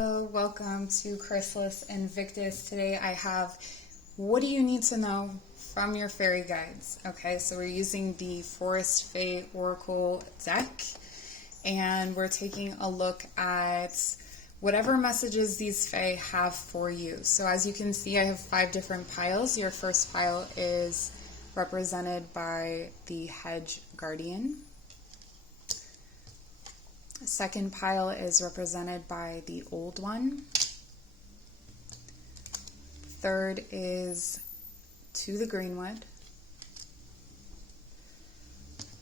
Hello, welcome to Chrysalis Invictus. Today I have what do you need to know from your fairy guides. Okay, so we're using the Forest Fae Oracle deck and we're taking a look at whatever messages these Fae have for you. So as you can see, I have 5 different piles. Your first pile is represented by the Hedge Guardian. The second pile is represented by the Old One. Third is to the Greenwood.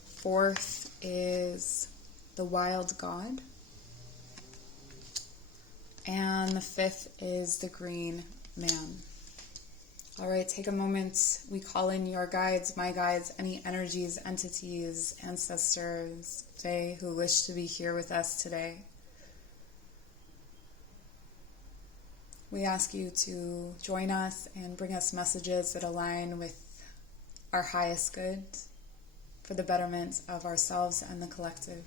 Fourth is the Wild God. And the fifth is the Green Man. All right, take a moment. We call in your guides, my guides, any energies, entities, ancestors, Fae who wish to be here with us today. We ask you to join us and bring us messages that align with our highest good for the betterment of ourselves and the collective.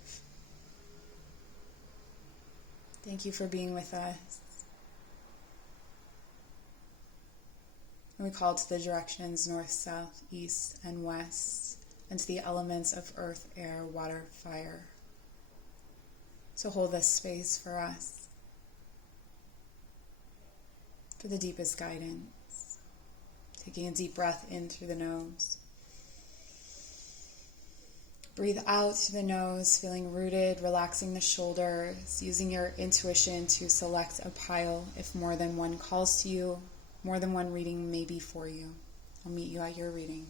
Thank you for being with us. And we call to the directions north, south, east, and west, and to the elements of earth, air, water, fire, to hold this space for us, for the deepest guidance. Taking a deep breath in through the nose. Breathe out through the nose, feeling rooted, relaxing the shoulders, using your intuition to select a pile if more than one calls to you. More than one reading may be for you. I'll meet you at your reading.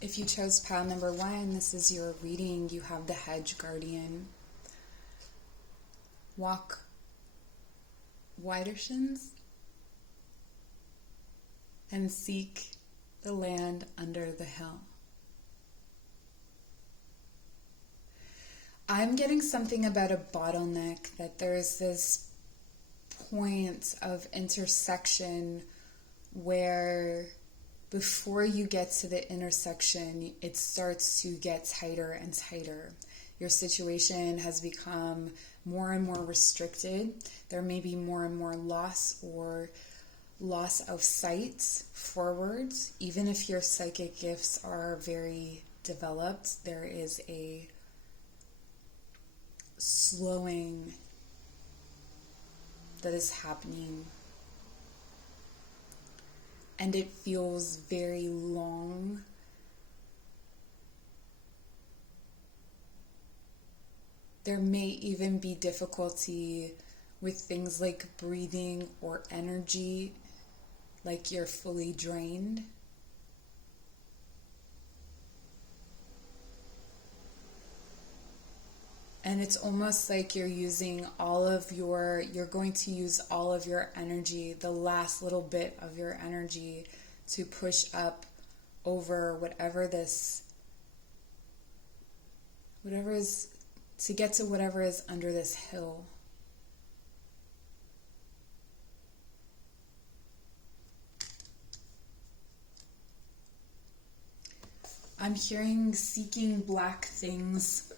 If you chose pile number 1, this is your reading. You have the Hedge Guardian. Walk widershins and seek the land under the hill. I'm getting something about a bottleneck, that there's this point of intersection where before you get to the intersection, it starts to get tighter and tighter. Your situation has become more and more restricted. There may be more and more loss of sight forward. Even if your psychic gifts are very developed, there is a slowing that is happening, and it feels very long. There may even be difficulty with things like breathing or energy, like you're fully drained. And it's almost like you're going to use all of your energy, the last little bit of your energy, to push up over to get to whatever is under this hill. I'm hearing seeking black things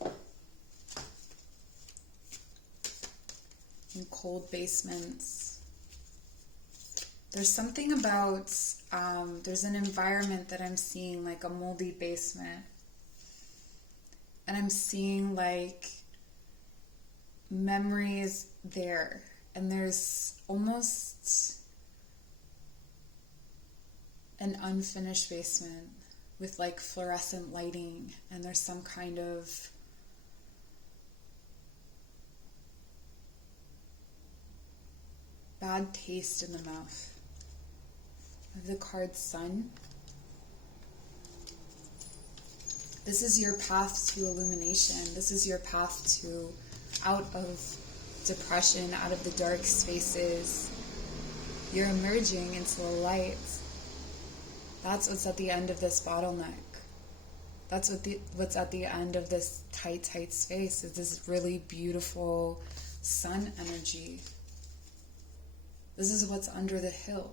in cold basements. There's something about, there's an environment that I'm seeing, like a moldy basement. And I'm seeing like memories there. And there's almost an unfinished basement with like fluorescent lighting. And there's some kind of bad taste in the mouth. I have the card Sun. This is your path to illumination. This is your path to out of depression, out of the dark spaces. You're emerging into the light. That's what's at the end of this bottleneck. That's what's at the end of this tight space, is this really beautiful sun energy. This is what's under the hill.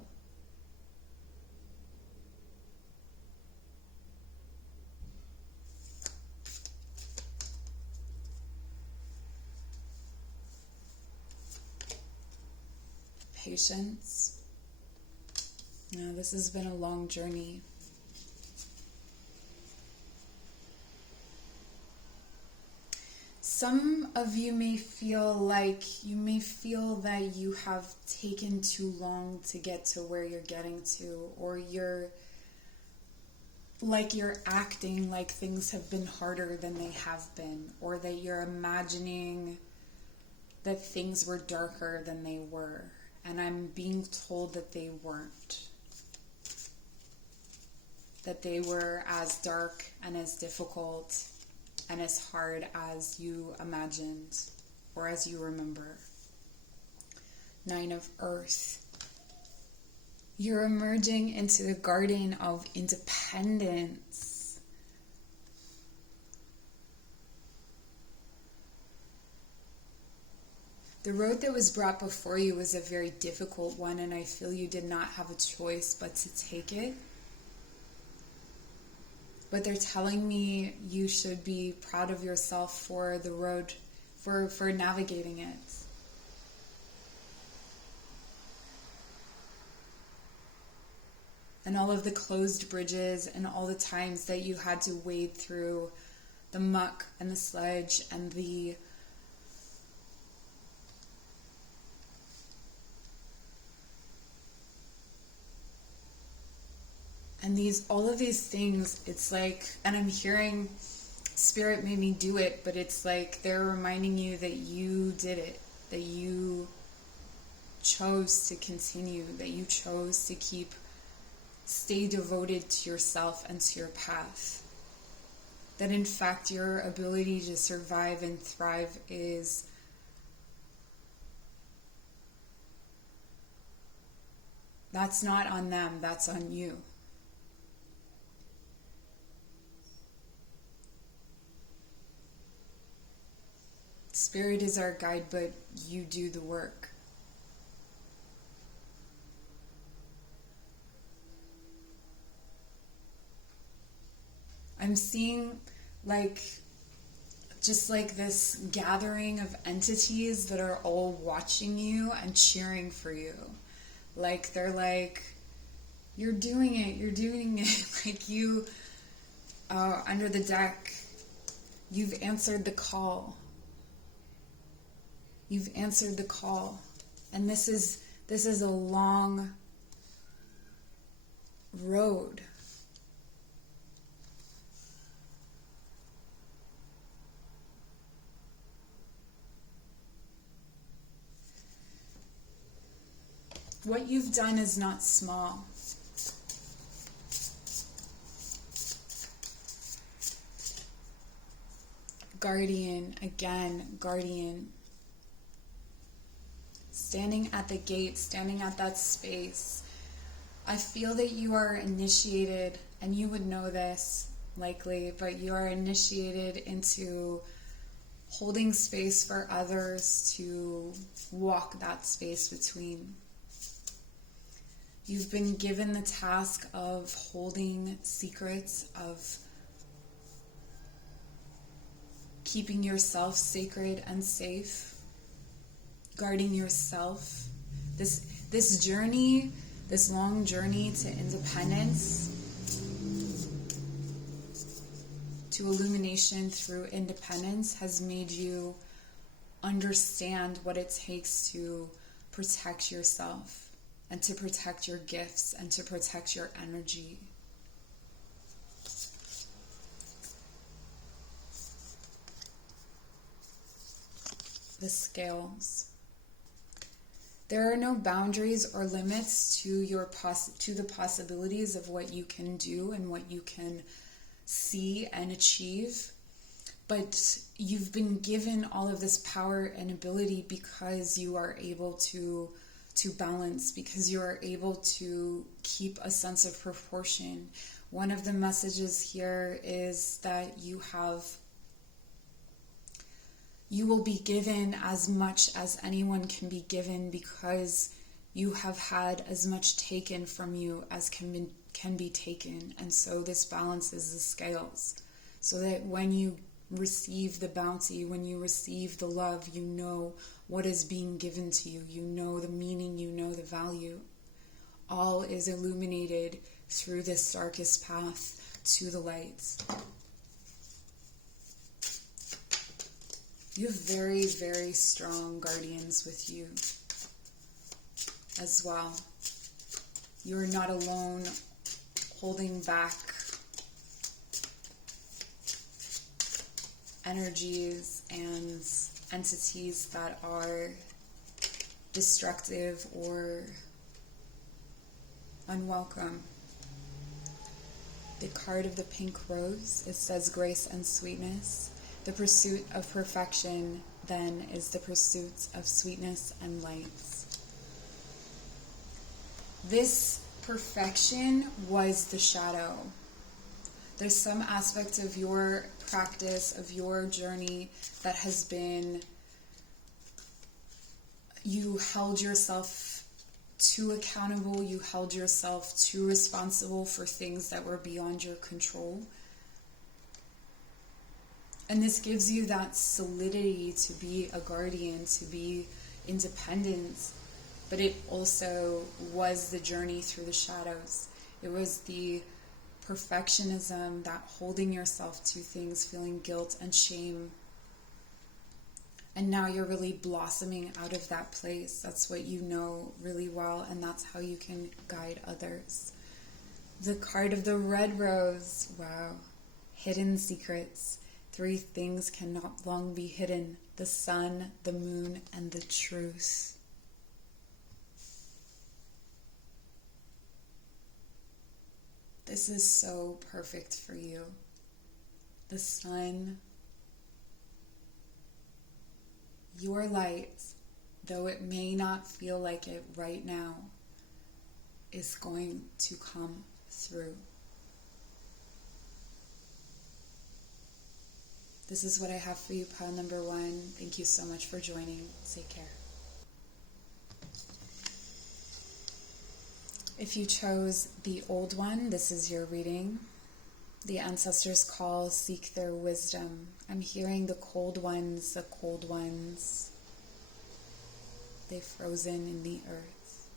patience. This has been a long journey. Some of you may feel that you have taken too long to get to where you're getting to, or you're acting like things have been harder than they have been, or that you're imagining that things were darker than they were. And I'm being told that they weren't. That they were as dark and as difficult and as hard as you imagined or as you remember. 9 of Earth. You're emerging into the garden of independence. The road that was brought before you was a very difficult one, and I feel you did not have a choice but to take it. But they're telling me you should be proud of yourself for the road, for navigating it. And all of the closed bridges and all the times that you had to wade through the muck and the sludge and all of these things, it's like, and I'm hearing Spirit made me do it, but it's like they're reminding you that you did it, that you chose to continue, that you chose to stay devoted to yourself and to your path. That in fact your ability to survive and thrive that's not on them, that's on you. Spirit is our guide, but you do the work. I'm seeing just this gathering of entities that are all watching you and cheering for you. They're like, you're doing it. Like you, under the deck, you've answered the call. You've answered the call. And this is a long road. What you've done is not small. Guardian, again, guardian. Standing at the gate, standing at that space. I feel that you are initiated, and you would know this likely, but you are initiated into holding space for others to walk that space between. You've been given the task of holding secrets, of keeping yourself sacred and safe, guarding yourself. This journey, this long journey to independence, to illumination through independence, has made you understand what it takes to protect yourself and to protect your gifts and to protect your energy. The scales. There are no boundaries or limits to the possibilities of what you can do and what you can see and achieve. But you've been given all of this power and ability because you are able to balance, because you are able to keep a sense of proportion. One of the messages here is that you will be given as much as anyone can be given, because you have had as much taken from you as can be taken. And so this balances the scales, so that when you receive the bounty, when you receive the love, you know what is being given to you. You know the meaning, you know the value. All is illuminated through this darkest path to the light. You have very, very strong guardians with you as well. You are not alone holding back energies and entities that are destructive or unwelcome. The card of the pink rose, it says grace and sweetness. The pursuit of perfection, then, is the pursuit of sweetness and light. This perfection was the shadow. There's some aspect of your practice, of your journey, that has been, you held yourself too accountable, you held yourself too responsible for things that were beyond your control. And this gives you that solidity to be a guardian, to be independent. But it also was the journey through the shadows. It was the perfectionism, that holding yourself to things, feeling guilt and shame. And now you're really blossoming out of that place. That's what you know really well, and that's how you can guide others. The card of the red rose, wow. Hidden secrets. 3 things cannot long be hidden: the sun, the moon, and the truth. This is so perfect for you. The sun, your light, though it may not feel like it right now, is going to come through. This is what I have for you, pile number 1. Thank you so much for joining. Take care. If you chose the old one, this is your reading. The ancestors call, seek their wisdom. I'm hearing the cold ones, the cold ones. They've frozen in the earth.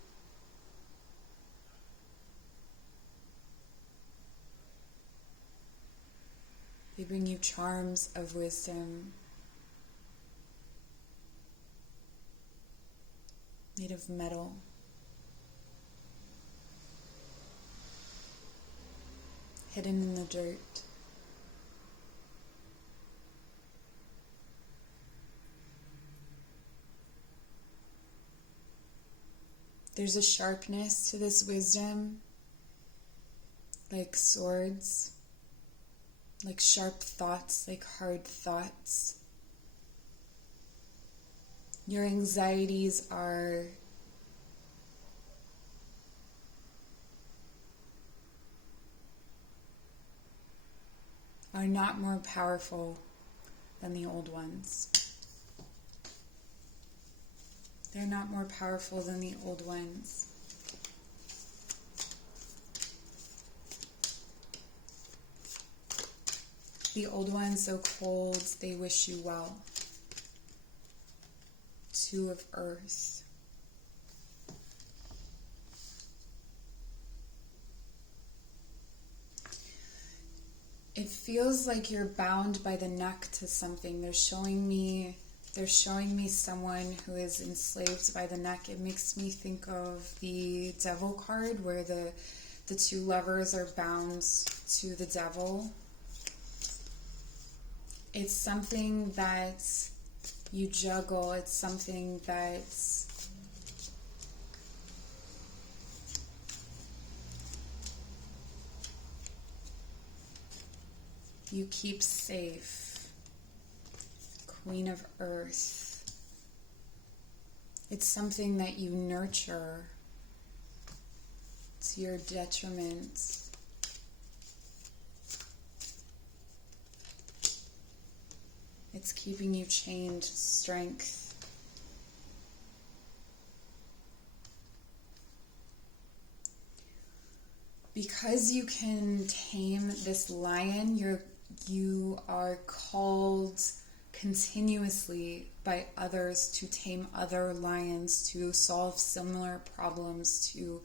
They bring you charms of wisdom, made of metal. Hidden in the dirt. There's a sharpness to this wisdom, like swords, like sharp thoughts, like hard thoughts. Your anxieties are not more powerful than the old ones. They're not more powerful than the old ones. The old ones, so cold, they wish you well. 2 of earth. It feels like you're bound by the neck to something. They're showing me someone who is enslaved by the neck. It makes me think of the devil card where the 2 lovers are bound to the devil. It's something that you juggle. It's something that you keep safe. Queen of Earth. It's something that you nurture to your detriment. It's keeping you chained, strength. Because you can tame this lion, you are called continuously by others to tame other lions, to solve similar problems, to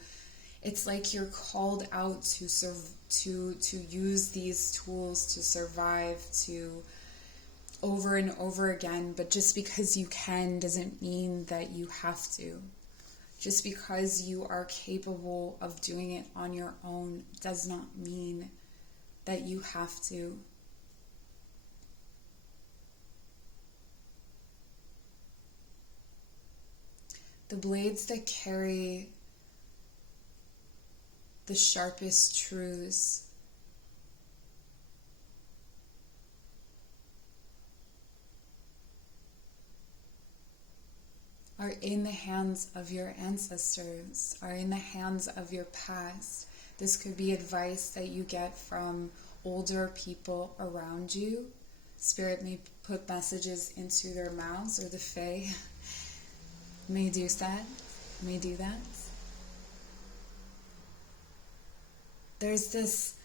it's like you're called out to use these tools to survive, to over and over again. But just because you can doesn't mean that you have to. Just because you are capable of doing it on your own does not mean that you have to. The blades that carry the sharpest truths are in the hands of your ancestors, are in the hands of your past. This could be advice that you get from older people around you. Spirit may put messages into their mouths, or the Fae may do that. There's this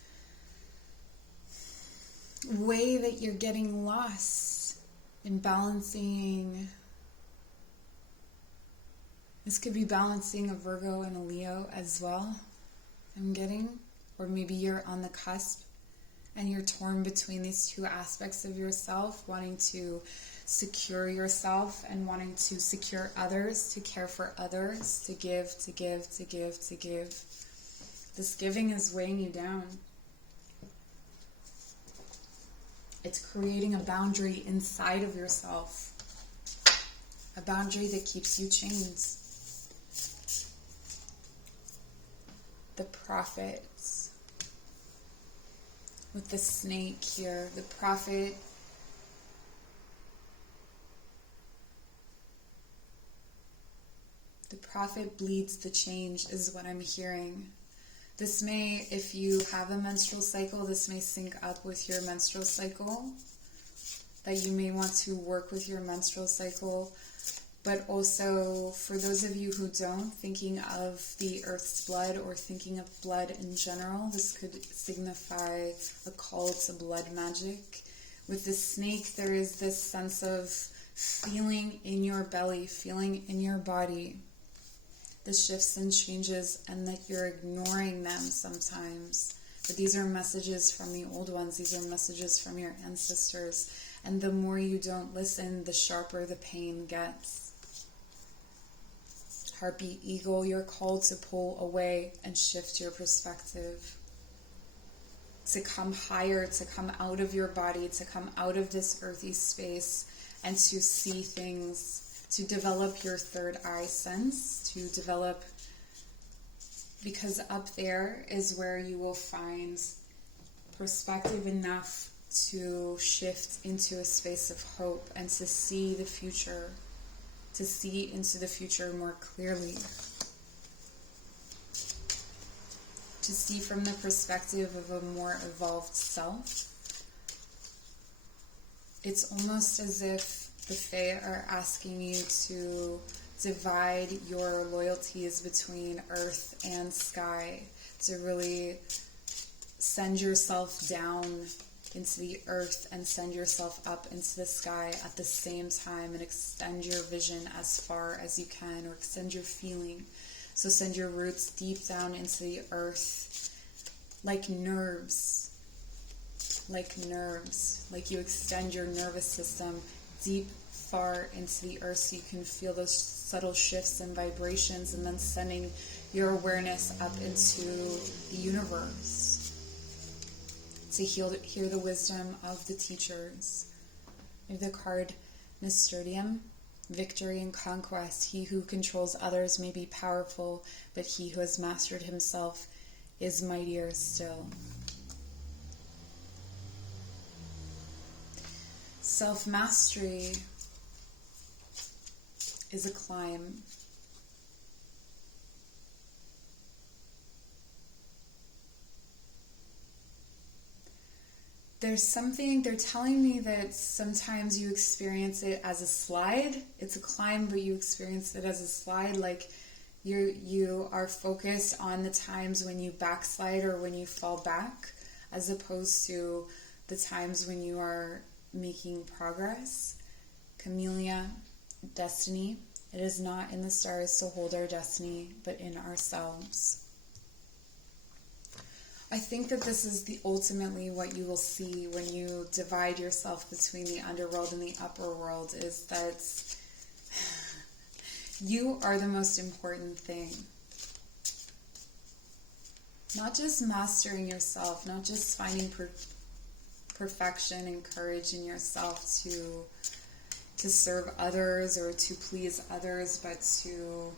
way that you're getting lost in balancing. This could be balancing a Virgo and a Leo as well, I'm getting. Or maybe you're on the cusp and you're torn between these two aspects of yourself, wanting to secure yourself and wanting to secure others, to care for others, to give. This giving is weighing you down. It's creating a boundary inside of yourself, a boundary that keeps you chained. The prophets, with the snake here, the prophet bleeds the change is what I'm hearing. This may, if you have a menstrual cycle, this may sync up with your menstrual cycle, that you may want to work with your menstrual cycle. But also, for those of you who don't, thinking of the earth's blood or thinking of blood in general, this could signify a call to blood magic. With the snake, there is this sense of feeling in your belly, feeling in your body, the shifts and changes, and that you're ignoring them sometimes. But these are messages from the old ones. These are messages from your ancestors. And the more you don't listen, the sharper the pain gets. Harpy Eagle, you're called to pull away and shift your perspective. To come higher, to come out of your body, to come out of this earthy space and to see things, to develop your third eye sense, to develop, because up there is where you will find perspective enough to shift into a space of hope and to see the future, to see into the future more clearly, to see from the perspective of a more evolved self. It's almost as if the Fae are asking you to divide your loyalties between earth and sky, to really send yourself down into the earth and send yourself up into the sky at the same time, and extend your vision as far as you can, or extend your feeling. So send your roots deep down into the earth, like nerves, like you extend your nervous system deep, far into the earth so you can feel those subtle shifts and vibrations, and then sending your awareness up into the universe to hear the wisdom of the teachers. We have the card Nasturtium, victory and conquest. He who controls others may be powerful, but he who has mastered himself is mightier still. Self-mastery is a climb. There's something, they're telling me that sometimes you experience it as a slide. It's a climb, but you experience it as a slide, like you are focused on the times when you backslide or when you fall back, as opposed to the times when you are making progress. Camellia, destiny. It is not in the stars to hold our destiny, but in ourselves. I think that this is ultimately what you will see when you divide yourself between the underworld and the upper world, is that you are the most important thing. Not just mastering yourself, not just finding perfection and courage in yourself to serve others or to please others, but to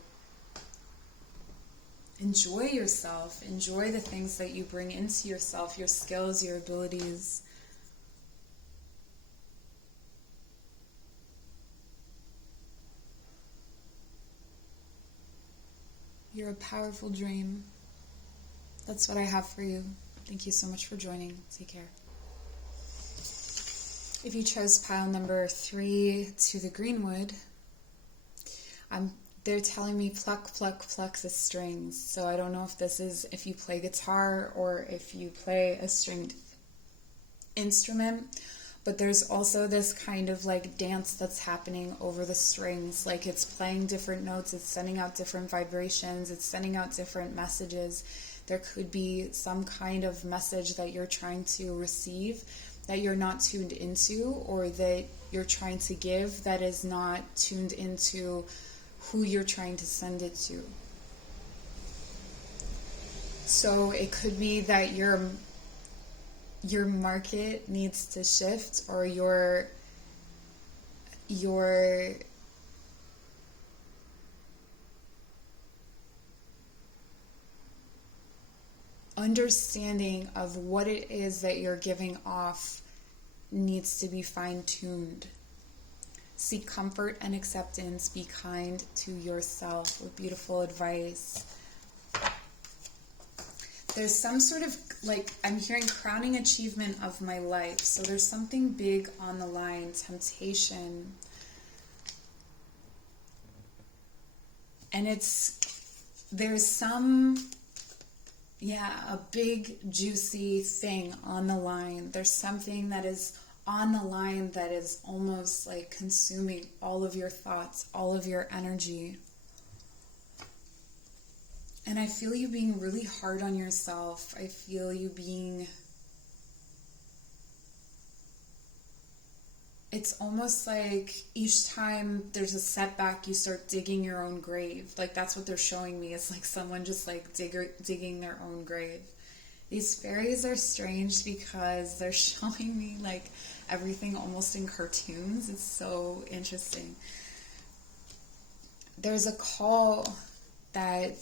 enjoy yourself, enjoy the things that you bring into yourself, your skills, your abilities. You're a powerful dream. That's what I have for you. Thank you so much for joining. Take care. If you chose pile number 3 to the Greenwood, they're telling me pluck, pluck, pluck the strings. So I don't know if this is if you play guitar or if you play a stringed instrument, but there's also this kind of like dance that's happening over the strings. Like it's playing different notes, it's sending out different vibrations, it's sending out different messages. There could be some kind of message that you're trying to receive that you're not tuned into, or that you're trying to give that is not tuned into who you're trying to send it to. So it could be that your market needs to shift, or your understanding of what it is that you're giving off needs to be fine-tuned. Seek comfort and acceptance. Be kind to yourself. With beautiful advice. There's some sort of, like, I'm hearing crowning achievement of my life. So there's something big on the line. Temptation. And there's some, a big juicy thing on the line. There's something that is on the line that is almost like consuming all of your thoughts, all of your energy. And I feel you being really hard on yourself. I feel you being... It's almost like each time there's a setback, you start digging your own grave. Like that's what they're showing me. It's like someone just like digging their own grave. These fairies are strange because they're showing me like everything almost in cartoons. It's so interesting. There's a call that,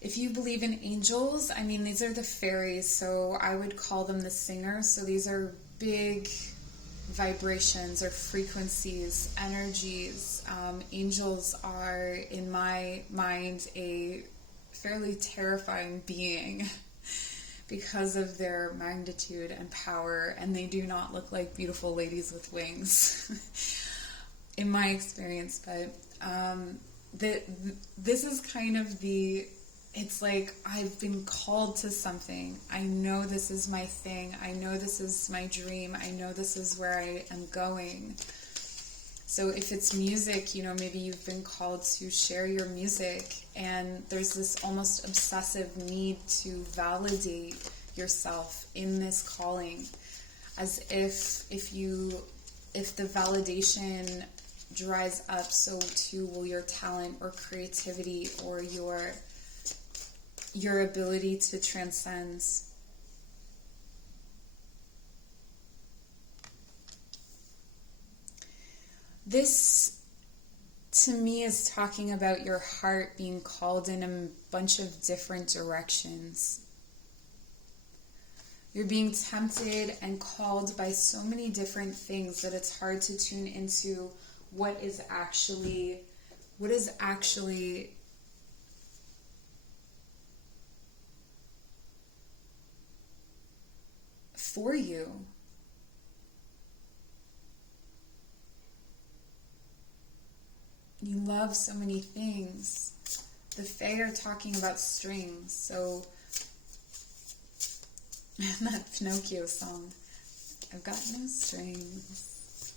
if you believe in angels, I mean, these are the fairies, so I would call them the singers. So these are big vibrations or frequencies, energies. Angels are, in my mind, a fairly terrifying being because of their magnitude and power, and they do not look like beautiful ladies with wings in my experience. But this is kind of it's like I've been called to something. I know this is my thing. I know this is my dream. I know this is where I am going. So if it's music, maybe you've been called to share your music, and there's this almost obsessive need to validate yourself in this calling, as if the validation dries up, so too will your talent or creativity or your ability to transcend. This, to me, is talking about your heart being called in a bunch of different directions. You're being tempted and called by so many different things that it's hard to tune into what is actually for you. You love so many things. The Fae are talking about strings, so That Pinocchio song. I've got no strings.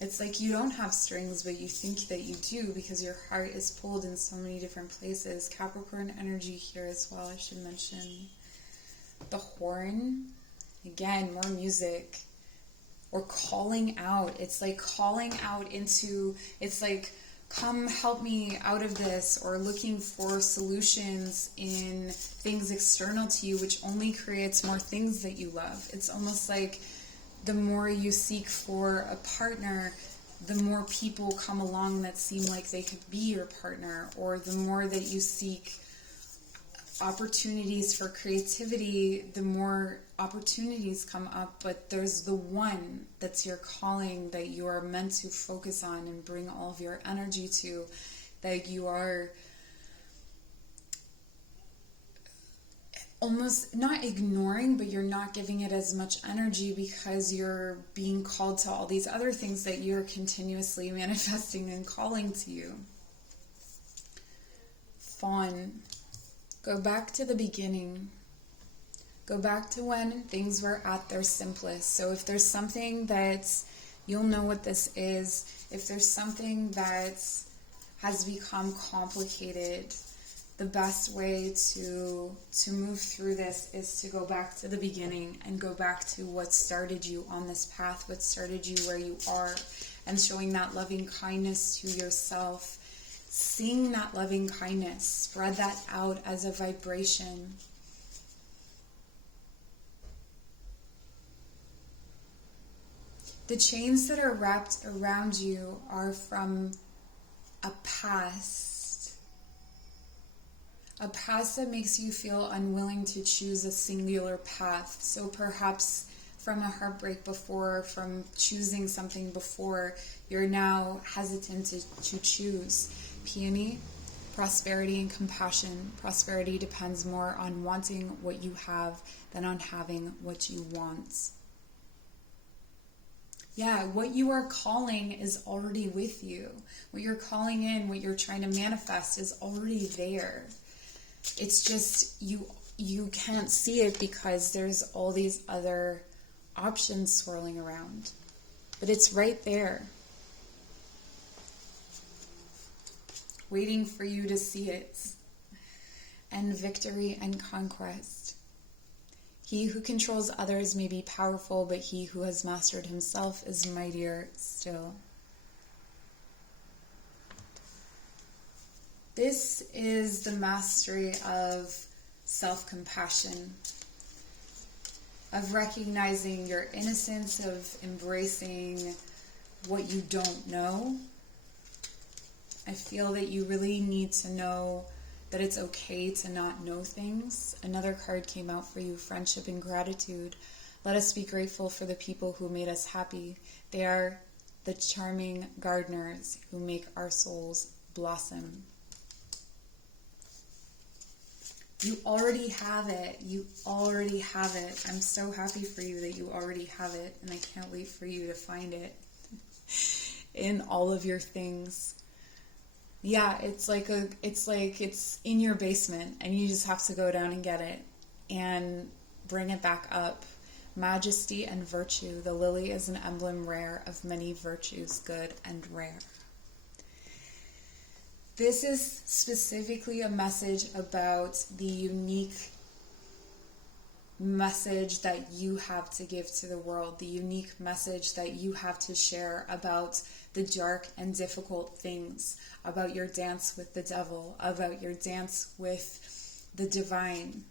It's like you don't have strings, but you think that you do because your heart is pulled in so many different places. Capricorn energy here as well, I should mention. The horn, again, more music. Or calling out. It's like calling out into, it's like, come help me out of this, or looking for solutions in things external to you, which only creates more things that you love. It's almost like the more you seek for a partner, the more people come along that seem like they could be your partner, or the more that you seek opportunities for creativity, the more opportunities come up. But there's the one that's your calling, that you are meant to focus on and bring all of your energy to, that you are almost not ignoring, but you're not giving it as much energy because you're being called to all these other things that you're continuously manifesting and calling to you. Fawn. Go back to the beginning. Go back to when things were at their simplest. So if there's something that's, you'll know what this is. If there's something that has become complicated, the best way to move through this is to go back to the beginning and go back to what started you on this path, what started you where you are, and showing that loving kindness to yourself. Sing that loving kindness. Spread that out as a vibration. The chains that are wrapped around you are from a past. A past that makes you feel unwilling to choose a singular path. So perhaps from a heartbreak before, from choosing something before, you're now hesitant to choose. Peony, prosperity and compassion. Prosperity depends more on wanting what you have than on having what you want. Yeah, what you are calling is already with you. What you're calling in, what you're trying to manifest is already there. It's just you can't see it because there's all these other options swirling around. But it's right there, waiting for you to see it. And victory and conquest. He who controls others may be powerful, but he who has mastered himself is mightier still. This is the mastery of self-compassion, of recognizing your innocence, of embracing what you don't know. I feel that you really need to know that it's okay to not know things. Another card came out for you, friendship and gratitude. Let us be grateful for the people who made us happy. They are the charming gardeners who make our souls blossom. You already have it. You already have it. I'm so happy for you that you already have it, and I can't wait for you to find it in all of your things. Yeah, it's like it's in your basement, and you just have to go down and get it and bring it back up. Majesty and virtue. The lily is an emblem rare of many virtues, good and rare. This is specifically a message about the unique message that you have to give to the world, the unique message that you have to share about the dark and difficult things, about your dance with the devil, about your dance with the divine.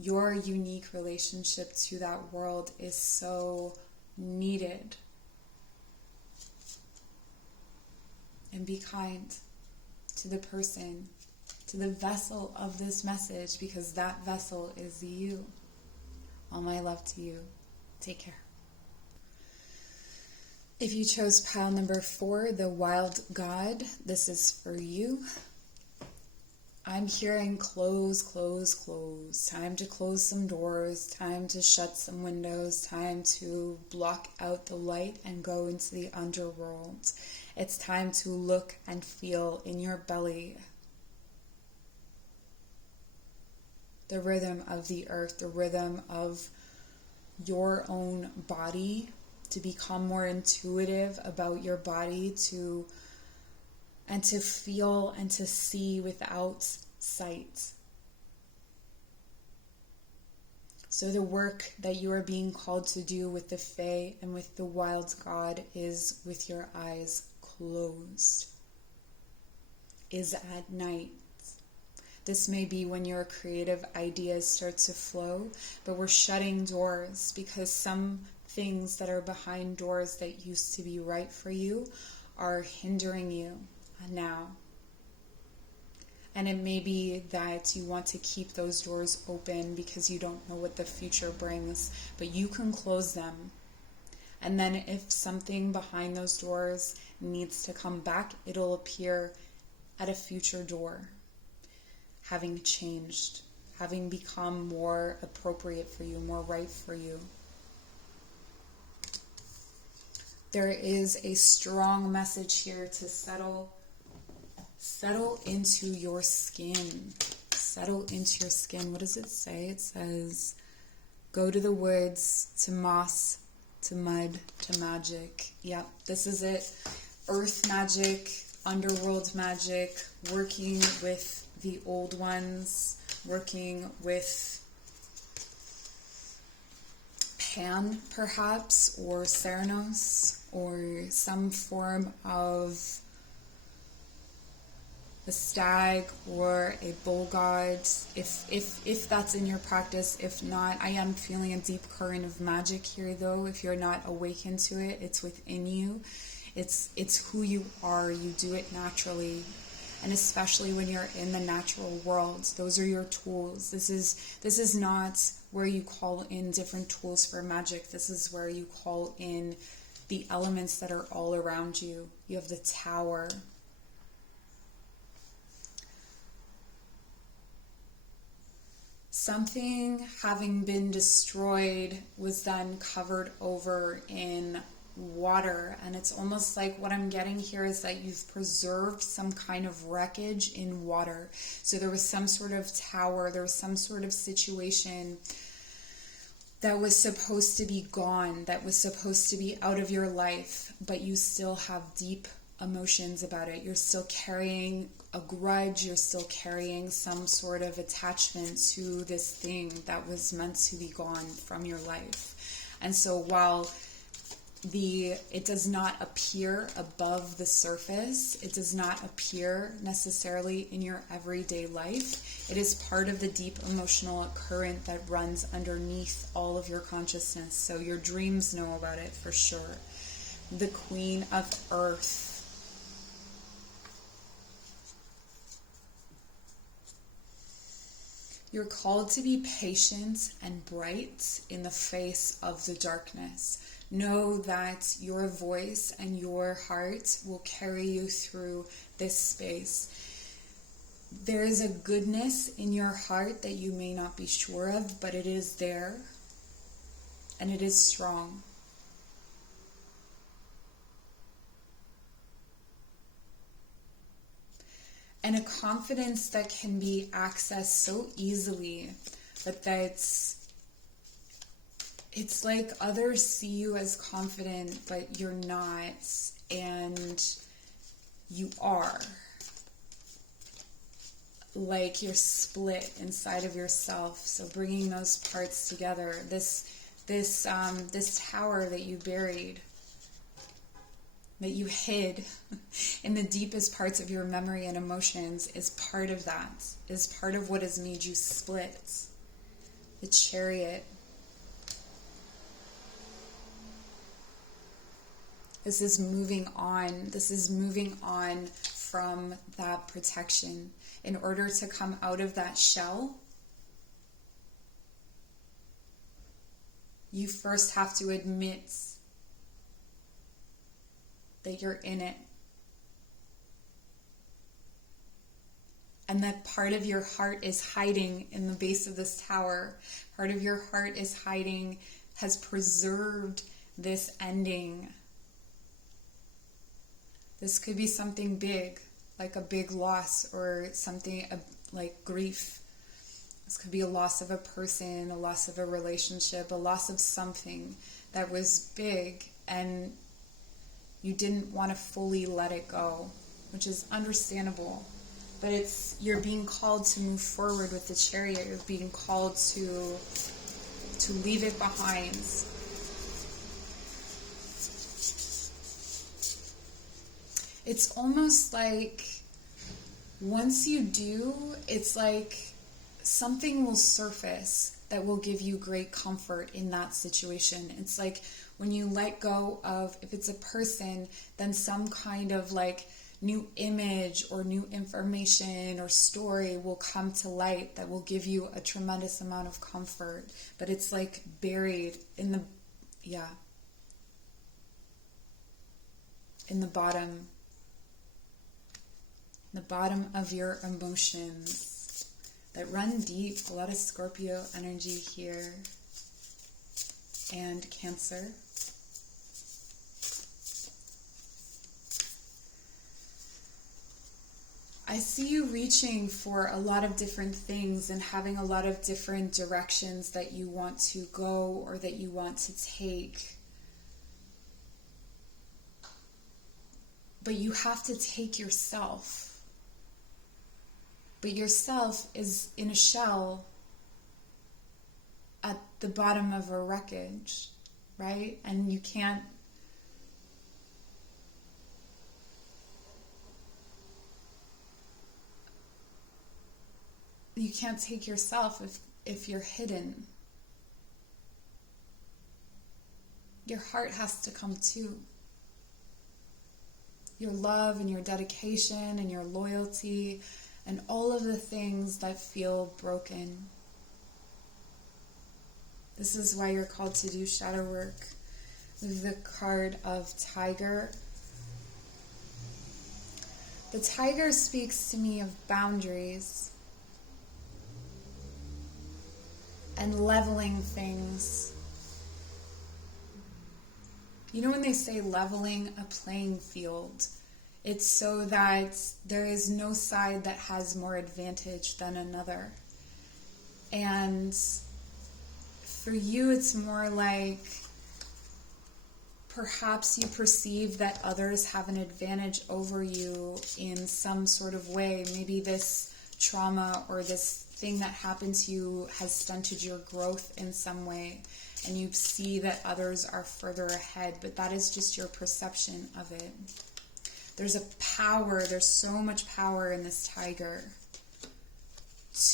Your unique relationship to that world is so needed. And be kind to the person, to the vessel of this message, because that vessel is you. All my love to you. Take care. If you chose pile number 4, the Wild God, this is for you. I'm hearing close, close, close. Time to close some doors, time to shut some windows, time to block out the light and go into the underworld. It's time to look and feel in your belly. the rhythm of the earth, the rhythm of your own body, to become more intuitive about your body, and to feel and to see without sight. So the work that you are being called to do with the Fae and with the wild god is with your eyes closed, is at night. This may be when your creative ideas start to flow, but we're shutting doors because some things that are behind doors that used to be right for you are hindering you now. And it may be that you want to keep those doors open because you don't know what the future brings, but you can close them. And then if something behind those doors needs to come back, it'll appear at a future door, having changed, having become more appropriate for you, more right for you. There is a strong message here to settle into your skin. Settle into your skin. What does it say? It says, go to the woods, to moss, to mud, to magic. Yep, this is it. Earth magic, underworld magic, working with the old ones, working with Pan, perhaps, or cerannos, or some form of a stag or a bull god, if that's in your practice. If not, I am feeling a deep current of magic here, though. If you're not awakened to it, it's within you. It's who you are. You do it naturally. And especially when you're in the natural world, those are your tools. This is not where you call in different tools for magic. This is where you call in the elements that are all around you. You have the tower. Something having been destroyed was then covered over in water, and it's almost like what I'm getting here is that you've preserved some kind of wreckage in water. So there was some sort of tower, there was some sort of situation that was supposed to be gone, that was supposed to be out of your life, but you still have deep emotions about it. You're still carrying a grudge, you're still carrying some sort of attachment to this thing that was meant to be gone from your life. And so while it does not appear above the surface, it does not appear necessarily in your everyday life, it is part of the deep emotional current that runs underneath all of your consciousness. So your dreams know about it for sure. The Queen of Earth. You're called to be patient and bright in the face of the darkness. Know that your voice and your heart will carry you through this space. There is a goodness in your heart that you may not be sure of, but it is there, and it is strong. And a confidence that can be accessed so easily, but it's like others see you as confident, but you're not, and you are. Like you're split inside of yourself. So bringing those parts together, this tower that you buried, that you hid in the deepest parts of your memory and emotions, is part of that, is part of what has made you split. The Chariot. This is moving on. This is moving on from that protection. In order to come out of that shell, you first have to admit that you're in it. And that part of your heart is hiding in the base of this tower. Part of your heart is hiding, has preserved this ending. This could be something big, like a big loss or something like grief. This could be a loss of a person, a loss of a relationship, a loss of something that was big, and you didn't want to fully let it go, which is understandable. But you're being called to move forward with the Chariot. You're being called to leave it behind. It's almost like once you do, it's like something will surface that will give you great comfort in that situation. It's like when you let go of, if it's a person, then some kind of like new image or new information or story will come to light that will give you a tremendous amount of comfort. But it's like buried in the bottom of your emotions that run deep. A lot of Scorpio energy here, and Cancer. I see you reaching for a lot of different things and having a lot of different directions that you want to go or that you want to take. But you have to take yourself. But yourself is in a shell at the bottom of a wreckage, right? And you can't take yourself if you're hidden. Your heart has to come too. Your love and your dedication and your loyalty and all of the things that feel broken. This is why you're called to do shadow work. The card of Tiger. The Tiger speaks to me of boundaries and leveling things. You know when they say leveling a playing field, it's so that there is no side that has more advantage than another. And for you, it's more like perhaps you perceive that others have an advantage over you in some sort of way. Maybe this trauma or this thing that happened to you has stunted your growth in some way, and you see that others are further ahead, but that is just your perception of it. There's so much power in this Tiger,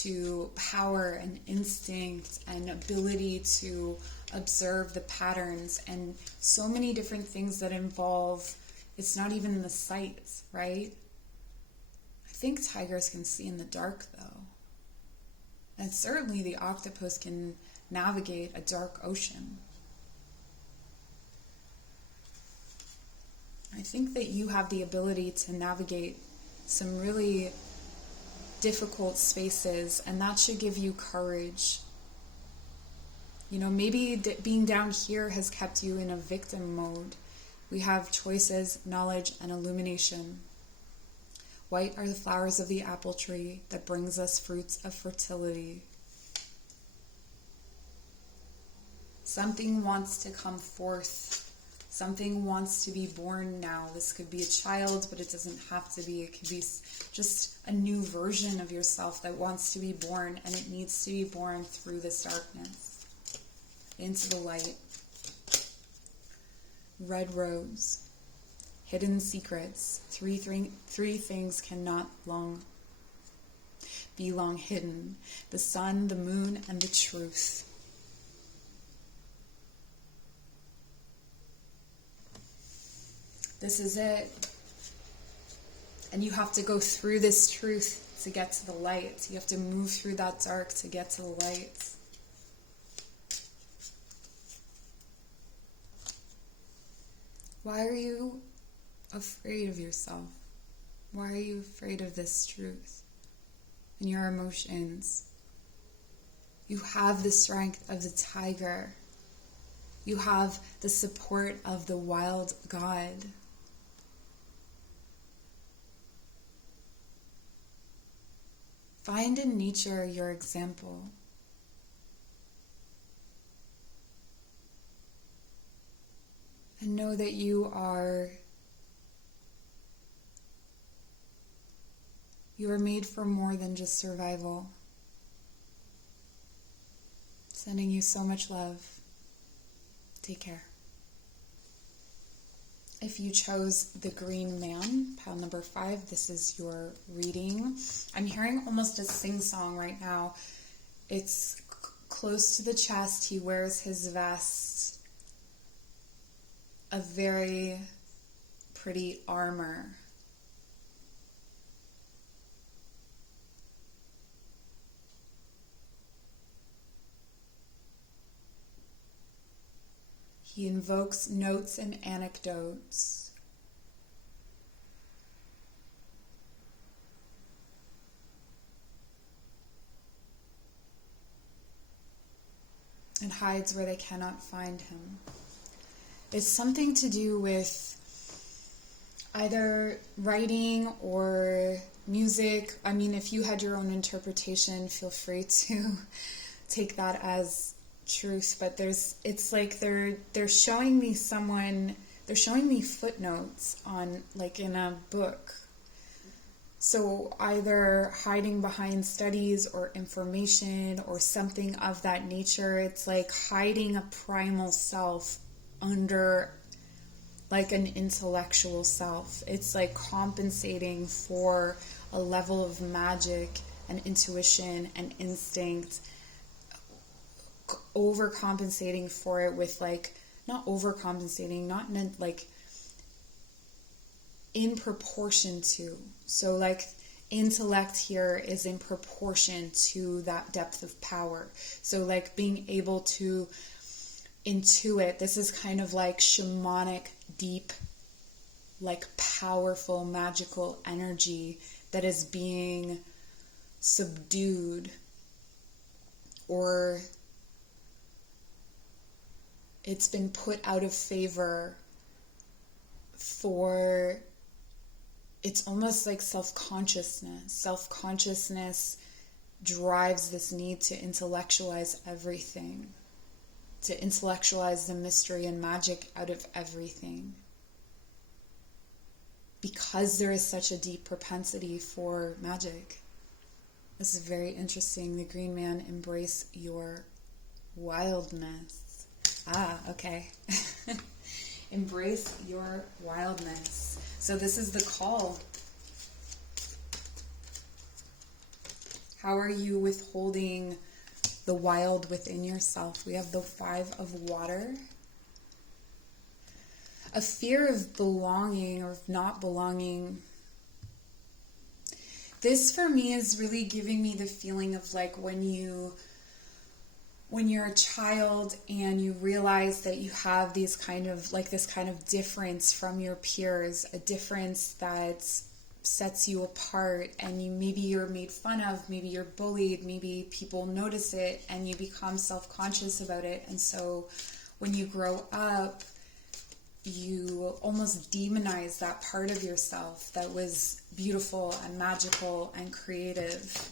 to power and instinct and ability to observe the patterns and so many different things that involve, it's not even the sight, right? I think tigers can see in the dark though. And certainly the octopus can navigate a dark ocean. I think that you have the ability to navigate some really difficult spaces, and that should give you courage. You know, maybe being down here has kept you in a victim mode. We have choices, knowledge, and illumination. White are the flowers of the apple tree that brings us fruits of fertility. Something wants to come forth. Something wants to be born now. This could be a child, but it doesn't have to be. It could be just a new version of yourself that wants to be born, and it needs to be born through this darkness, into the light. Red rose. Hidden secrets. Three things cannot be long hidden. The sun, the moon, and the truth. This is it. And you have to go through this truth to get to the light. You have to move through that dark to get to the light. Why are you afraid of yourself? Why are you afraid of this truth and your emotions? You have the strength of the tiger. You have the support of the wild God. Find in nature your example. And know that you are made for more than just survival. Sending you so much love. Take care. If you chose the Green Man, pile number 5, this is your reading. I'm hearing almost a sing-song right now. It's close to the chest. He wears his vest, a very pretty armor. He invokes notes and anecdotes. And hides where they cannot find him. It's something to do with either writing or music. I mean, if you had your own interpretation, feel free to take that as truth, but it's like they're showing me they're showing me footnotes on, like, in a book. So either hiding behind studies or information or something of that nature. It's like hiding a primal self under like an intellectual self. It's like compensating for a level of magic and intuition and instinct, overcompensating for it with, like, not overcompensating, not in, like, in proportion to. So, like, intellect here is in proportion to that depth of power. So, like, being able to intuit, this is kind of like shamanic, deep, like, powerful, magical energy that is being subdued, or it's been put out of favor for, it's almost like self-consciousness. Self-consciousness drives this need to intellectualize everything, to intellectualize the mystery and magic out of everything. Because there is such a deep propensity for magic. This is very interesting. The Green Man, embrace your wildness. Ah, okay. Embrace your wildness. So this is the call. How are you withholding the wild within yourself? We have the 5 of water. A fear of belonging or of not belonging. This for me is really giving me the feeling of, like, when you're a child and you realize that you have these kind of, like, this kind of difference from your peers, a difference that sets you apart, and maybe you're made fun of, maybe you're bullied, maybe people notice it, and you become self-conscious about it. And so when you grow up, you almost demonize that part of yourself that was beautiful and magical and creative.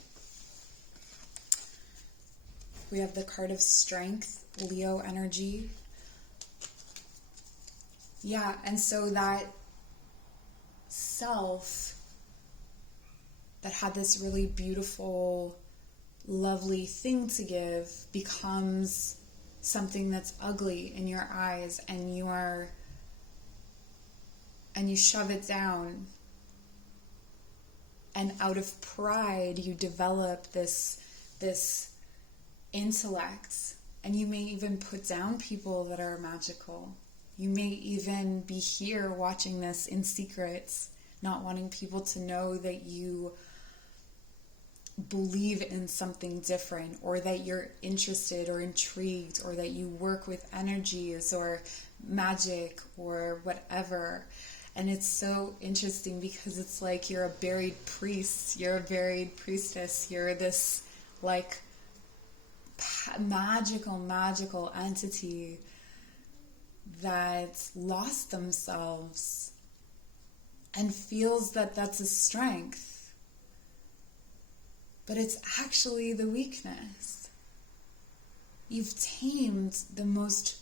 We have the card of strength, Leo energy. Yeah, and so that self that had this really beautiful, lovely thing to give becomes something that's ugly in your eyes, and you shove it down. And out of pride, you develop this intellect, and you may even put down people that are magical. You may even be here watching this in secret, not wanting people to know that you believe in something different, or that you're interested or intrigued, or that you work with energies or magic or whatever. And it's so interesting because it's like you're a buried priest, you're a buried priestess, you're this, like, magical entity that lost themselves and feels that that's a strength. but it's actually the weakness. You've tamed the most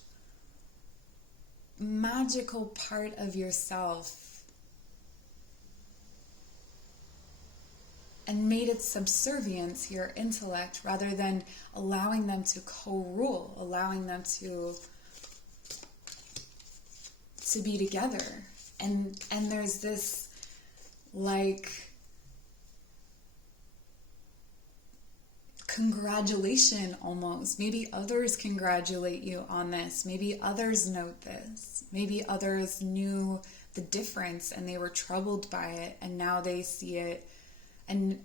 magical part of yourself and made it subservient to your intellect rather than allowing them to co-rule, allowing them to be together. And there's this like congratulation almost. Maybe others congratulate you on this. Maybe others note this. Maybe others knew the difference and they were troubled by it, and now they see it, and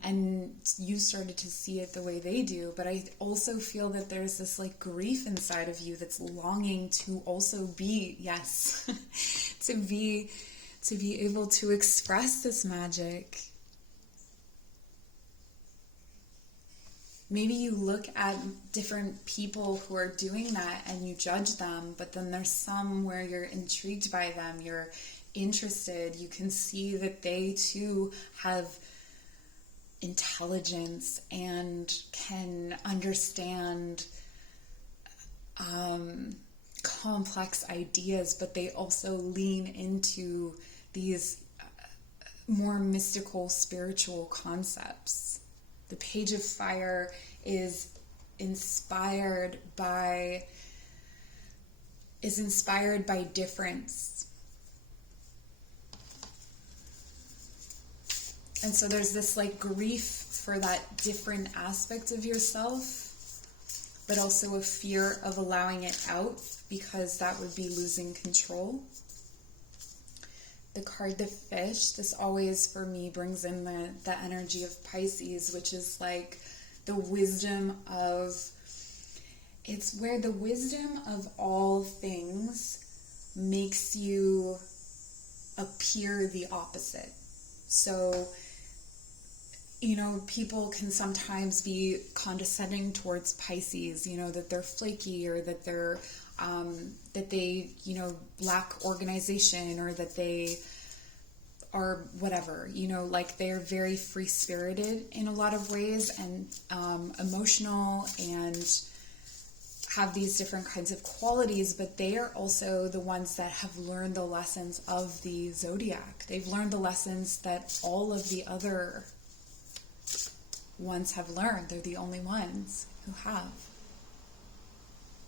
you started to see it the way they do. But I also feel that there's this like grief inside of you that's longing to also be, yes, to be able to express this magic. Maybe you look at different people who are doing that and you judge them, but then there's some where you're intrigued by them, you're interested, you can see that they too have intelligence and can understand complex ideas, but they also lean into these more mystical, spiritual concepts. The Page of Fire is inspired by difference. And so there's this like grief for that different aspect of yourself, but also a fear of allowing it out because that would be losing control. The card, the Fish, this always for me brings in the energy of Pisces, which is like the wisdom of, it's where the wisdom of all things makes you appear the opposite. So, you know, people can sometimes be condescending towards Pisces, you know, that they're flaky, or that they're that they, you know, lack organization, or that they are whatever, you know, like they're very free-spirited in a lot of ways, and emotional, and have these different kinds of qualities, but they are also the ones that have learned the lessons of the zodiac. They've learned the lessons that all of the other ones have learned. They're the only ones who have.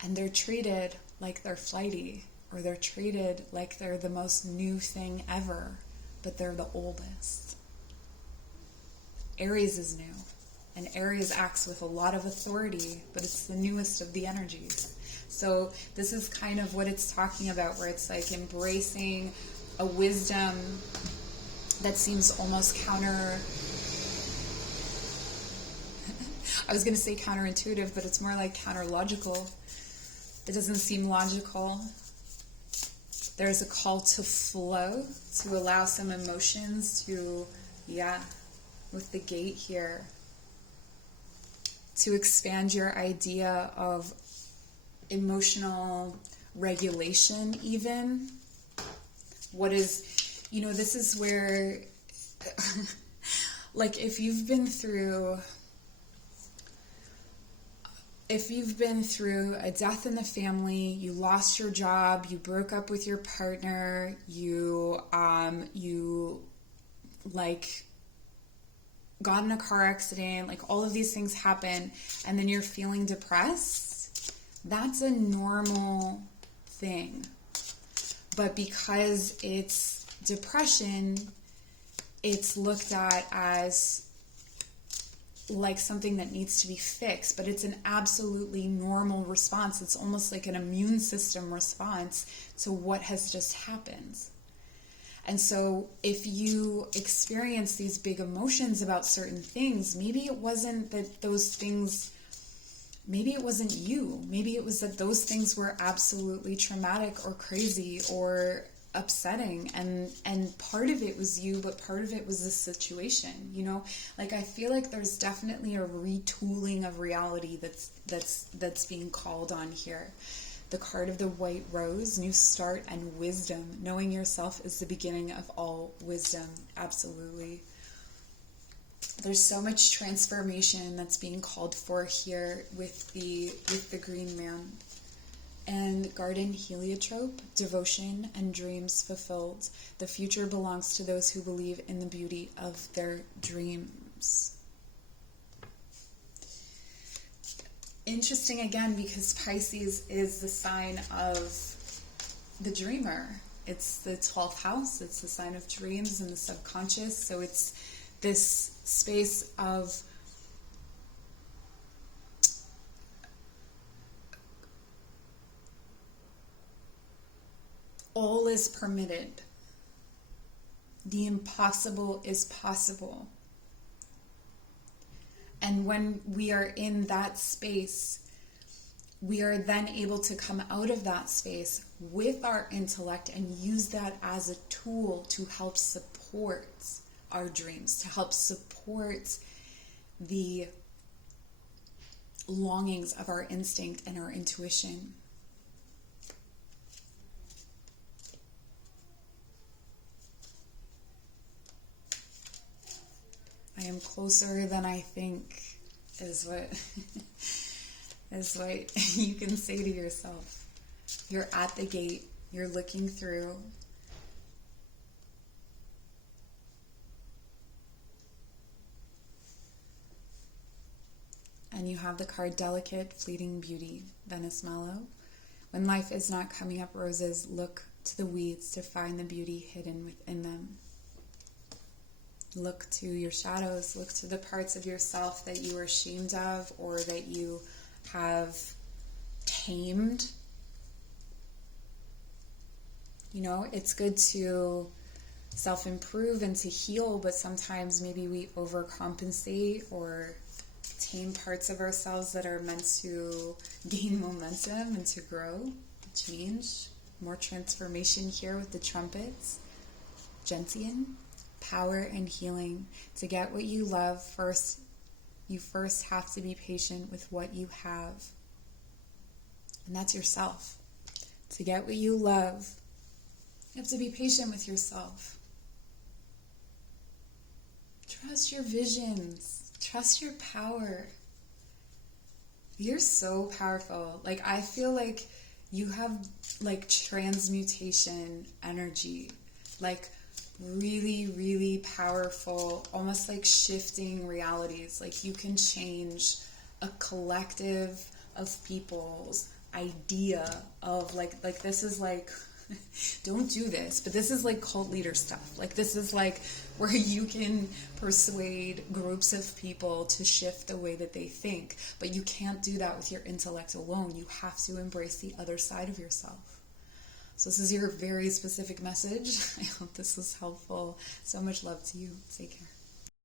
And they're treated like they're flighty, or they're treated like they're the most new thing ever, but they're the oldest. Aries is new, and Aries acts with a lot of authority, but it's the newest of the energies. So this is kind of what it's talking about, where it's like embracing a wisdom that seems almost I was going to say counterintuitive, but it's more like counterlogical. It doesn't seem logical. There's a call to flow, to allow some emotions to, with the Gate here, to expand your idea of emotional regulation even. What is, you know, this is where, like if you've been through a death in the family, you lost your job, you broke up with your partner, you like got in a car accident, like all of these things happen, and then you're feeling depressed, that's a normal thing. But because it's depression, it's looked at as like something that needs to be fixed, but it's an absolutely normal response. It's almost like an immune system response to what has just happened. And so if you experience these big emotions about certain things, maybe it wasn't that those things, maybe it wasn't you. Maybe it was that those things were absolutely traumatic or crazy or upsetting, and part of it was you, but part of it was the situation, you know? Like I feel like there's definitely a retooling of reality that's being called on here. The card of the White Rose, new start and wisdom. Knowing yourself is the beginning of all wisdom. Absolutely. There's so much transformation that's being called for here with the green man. And garden heliotrope, devotion and dreams fulfilled. The future belongs to those who believe in the beauty of their dreams. Interesting again, because Pisces is the sign of the dreamer. It's the 12th house. It's the sign of dreams and the subconscious. So it's this space of all is permitted. The impossible is possible. And when we are in that space, we are then able to come out of that space with our intellect and use that as a tool to help support our dreams, to help support the longings of our instinct and our intuition. I am closer than I think is what is what you can say to yourself. You're at the gate, you're looking through. And you have the card Delicate, Fleeting Beauty, Venice Mallow. When life is not coming up roses, look to the weeds to find the beauty hidden within them. Look to your shadows, look to the parts of yourself that you are ashamed of or that you have tamed. You know, it's good to self-improve and to heal, but sometimes maybe we overcompensate or tame parts of ourselves that are meant to gain momentum and to grow, change. More transformation here with the trumpets. Gentian. Power and healing. To get what you love, you first have to be patient with what you have. And that's yourself. To get what you love, you have to be patient with yourself. Trust your visions. Trust your power. You're so powerful. Like, I feel like you have like transmutation energy. Like, really, really powerful, almost like shifting realities. Like, you can change a collective of people's idea of like this is like, don't do this, but this is like cult leader stuff. Like, this is like where you can persuade groups of people to shift the way that they think, but you can't do that with your intellect alone. You have to embrace the other side of yourself. So this is your very specific message. I hope this was helpful. So much love to you. Take care.